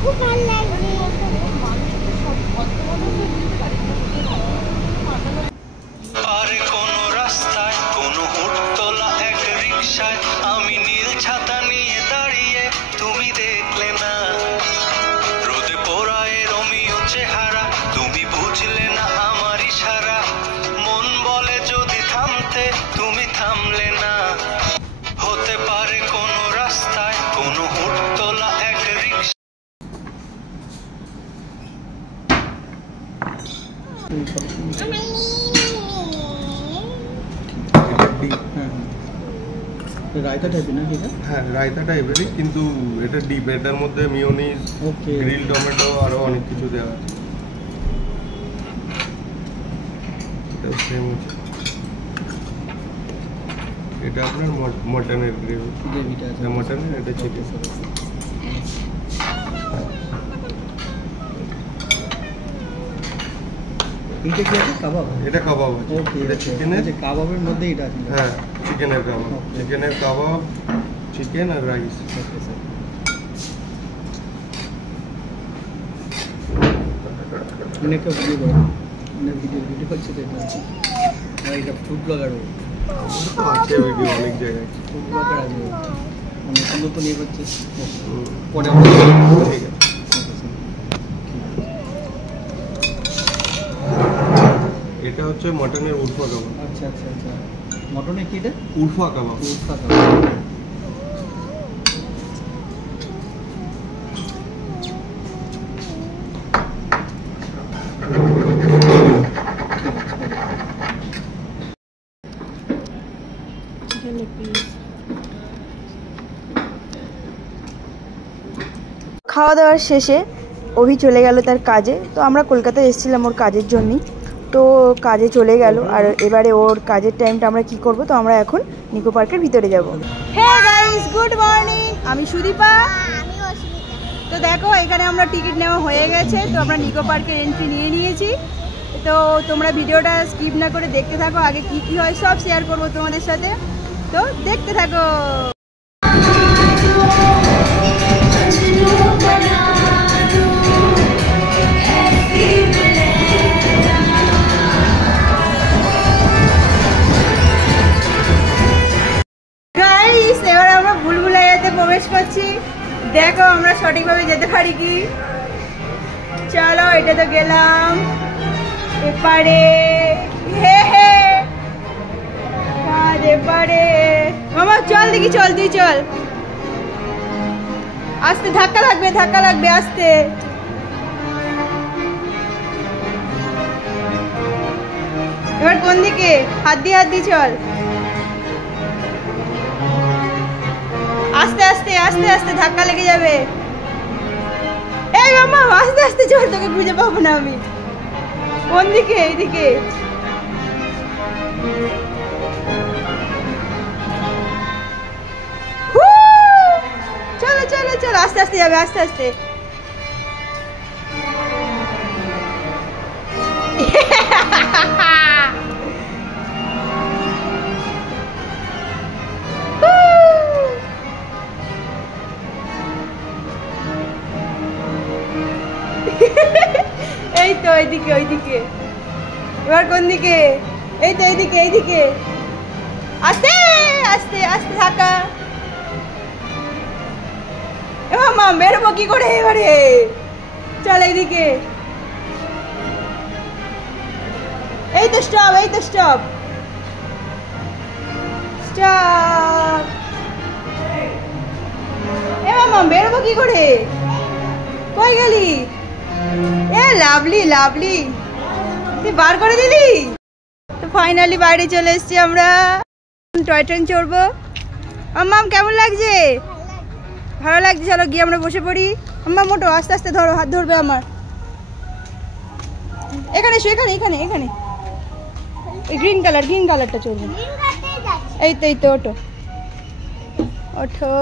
খুব ভালো লাগছে। আরে কোন রাস্তায় কোন হুটতোলা এক রিকশায় আমি নীল ছাতা নিয়ে দাঁড়িয়ে, তুমি দেখলে না রোদে পোড়ায় রোমিও চেহারা, তুমি বুঝলে না আমার ইশারা, মন বলে যদি থামতে তুমি থামলে না। হতে পারে কোন রাস্তায় কোন হুটতোলা এক রিকশা। রায়তা টাইপের নাকি এটা? হ্যাঁ, রায়তা টাইপেরই, কিন্তু এটা ডিপ। এটার মধ্যে মিওনিজ, গ্রিল টমেটো, আরো অনেক কিছু দেওয়া আছে। এটাও সেম আছে। এটা আপনার মটনের গ্রেভি। গ্রেভিটা আছে মটনের, এটা চিকেন। এইটা কি আছে? কাবাব? এটা কাবাব আছে। এটা চিকেনের। আচ্ছা, কাবাবের মধ্যে এটা আছে? হ্যাঁ, চিকেনের কাবাব। চিকেনের কাবাব, চিকেন আর রাইস। Okay sir. অনেকে ভিডিও করে, অনেক ভিডিও করছে তো এটা আছে। আর এটা ফুড ব্লগার, আছে ভিডিও অনেক জায়গায়। ফুড ব্লগার আছে, নতুন নতুন ইয়ে করছে। পরে আমরা ঠিক আছে। এটা হচ্ছে মটনের উরফা কাবাব। আচ্ছা আচ্ছা আচ্ছা, মটনের কি এটা? উরফা কাবাব। উরফা কাবাব। খাওয়া দাওয়ার শেষে অভি চলে গেল তার কাজে। তো আমরা কলকাতায় এসেছিলাম ওর কাজের জন্যই, তো কাজে চলে গেল। আর এবারে ওর কাজের টাইমটা আমরা কি করব, তো আমরা এখন নিকো পার্কের ভিতরে যাব। হে গাইস, গুড মর্নিং, আমি সুদীপা। তো দেখো এখানে আমরা টিকিট নেওয়া হয়ে গেছে, তো আমরা নিকো পার্কের এন্ট্রি নিয়ে নিয়েছি। তো তোমরা ভিডিওটা স্কিপ না করে দেখতে থাকো, আগে কি কি হয় সব শেয়ার করব তোমাদের সাথে, তো দেখতে থাকো। এবার আমরা ভুলভুলাইয়াতে প্রবেশ করছি, দেখো আমরা সঠিকভাবে যেতে পারি কি। চলো, এটা তো গেলাম এপারে। হে হে কাজ এপারে। মামা চল দেখি, চল তুই চল। আস্তে, ধাক্কা লাগবে, ধাক্কা লাগবে, আস্তে। এবার কোন দিকে? হাত দিয়ে হাত দিয়ে চল। আস্তে আস্তে আস্তে আস্তে, ধাক্কা লেগে যাবে। এই মামা আস্তে আস্তে চল, তোকে খুঁজে পাবো না আমি। কোন দিকে? এইদিকে। চলো চলো চলো, আস্তে আস্তে যাবে, আস্তে আস্তে। এই তো এইদিকে, ওইদিকে। এবার কোন দিকে? এই তো এইদিকে, এইদিকে। আস্তে আস্তে আস্তে থাকা। এবার মা বেরোবো কি করে এবারে? চল এইদিকে। এই তো স্টপ, এই তো স্টপ, স্টপ। এবার মা বেরোবো কি করে? কই গেলি? এ লাভলি, লাভলি, তুই বার করে দিলি। তো ফাইনালি বাইরে চলে এসেছি আমরা, টয় ট্রেন চড়বো। আম্মাম কেমন লাগছে? ভালো লাগছে। চলো গিয়ে আমরা বসে পড়ি। আম্মা মোটো, আস্তে আস্তে ধরো, হাত ধরবে আমার। এখানে এসো, এখানে এখানে এখানে। এই গ্রিন কালার, গ্রিন কালারটা চলবে। এই তো, এই তো, ওঠো ওঠো,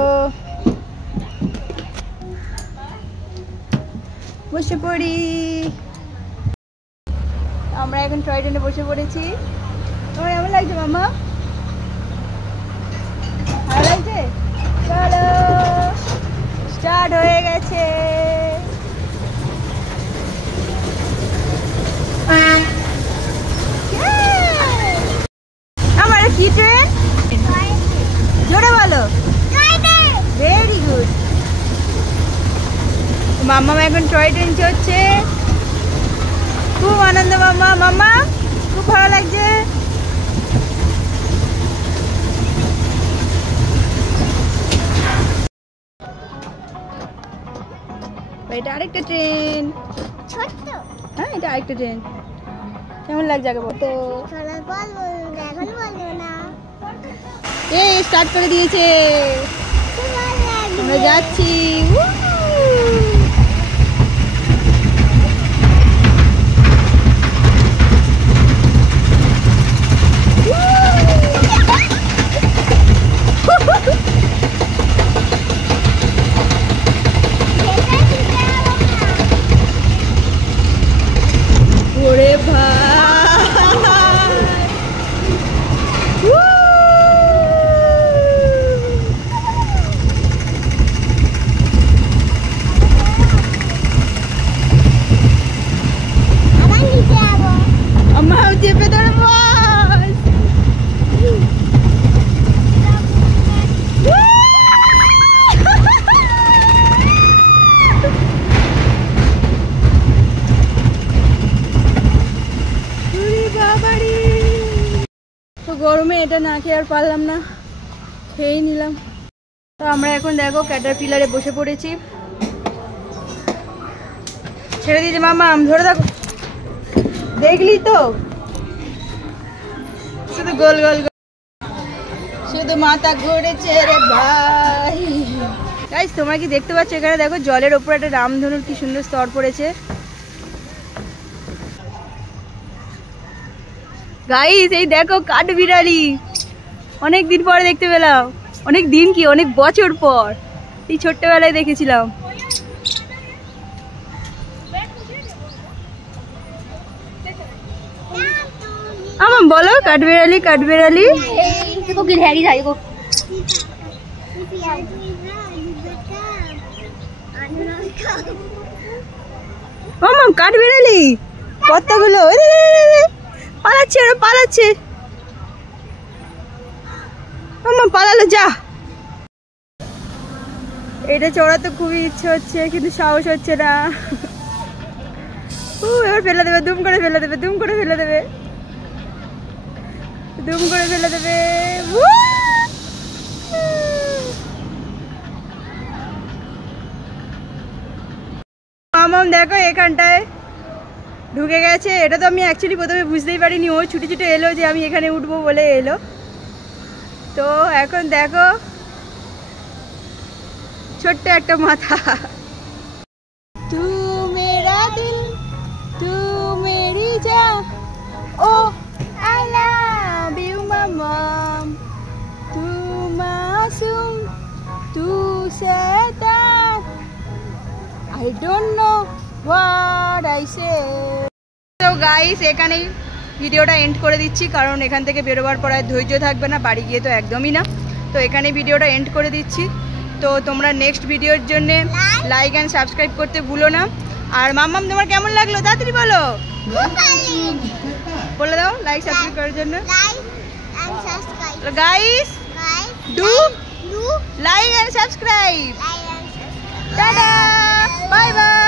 বসে পড়ি। আমরা এখন টয় ট্রেনে বসে পড়েছি। তোমার কেমন লাগছে মামা? ভালো লাগছে? চলো, স্টার্ট হয়ে গেছে। মাম্মা এখন টয় ট্রেন চড়ছে, খুব আনন্দ। মাম্মা মাম্মা খুব ভালো লাগছে। এটা আরেকটা ট্রেন, হ্যাঁ এটা আরেকটা ট্রেন। কেমন লাগছে আগে বলতো? এই স্টার্ট করে দিয়েছে, আমরা যাচ্ছি। ওরে ভাই আমার চেপে ধরে বস। তো গরমে এটা না খেয়ে আর পারলাম না, খেয়েই নিলাম। তো আমরা এখন দেখো ক্যাটারপিলারে বসে পড়েছি, ছেড়ে দিয়েছে মামা, ধরে দেখো, দেখলি তো শুধু গোল গোল শুধু মাথা ঘুরেছে রে ভাই। গাইস তোমরা কি দেখতে পাচ্ছ এখানে দেখো জলের ওপর একটা রামধনুর কি সুন্দর স্তর পড়েছে। গাইস এই দেখো কাঠবিড়ালি, অনেক দিন পরে দেখতে পেলাম, অনেক দিন কি অনেক বছর পর, এই ছোট্টবেলায় দেখেছিলাম। আমার বলো কাঠবিড়ালি কাঠবিড়ালি মামাম কাঠবিড়ালি কতগুলো পালাচ্ছে, ওরা পালাচ্ছে, মামাম পালালো যা। এটা চড়াতে খুবই ইচ্ছে হচ্ছে কিন্তু সাহস হচ্ছে না। এবার ফেলে দেবে, দুম করে ফেলে দেবে, দুম করে ফেলে দেবে, দুম করে ফেলে দেবে। মামাম দেখো এখানটায় ঢুকে গেছে, এটা তো আমি অ্যাকচুয়ালি প্রথমে বুঝতেই পারিনি, ও ছুটে ছুটে এলো যে আমি এখানে উঠবো বলে এলো। তো এখন দেখো ছোট্ট একটা মাথা। তু মেরা দিল তু মেরি জান ও আই লাভ ইউ মামাম, তু মাসুম তু শয়তান, I don't know what I say. তো গাইস এখানেই ভিডিওটা এন্ড করে দিচ্ছি, কারণ এখান থেকে বেরোবার পর আর ধৈর্য থাকবে না, বাড়ি গিয়ে তো একদমই না। তো এখানে ভিডিওটা এন্ড করে দিচ্ছি। তো তোমরা নেক্সট ভিডিওর জন্য লাইক অ্যান্ড সাবস্ক্রাইব করতে ভুলো না। আর মাম্মাম তোমার কেমন লাগলো তাড়াতাড়ি বলো, বলে দাও লাইক সাবস্ক্রাইব করার জন্য। Guys do like and subscribe. Tata bye bye.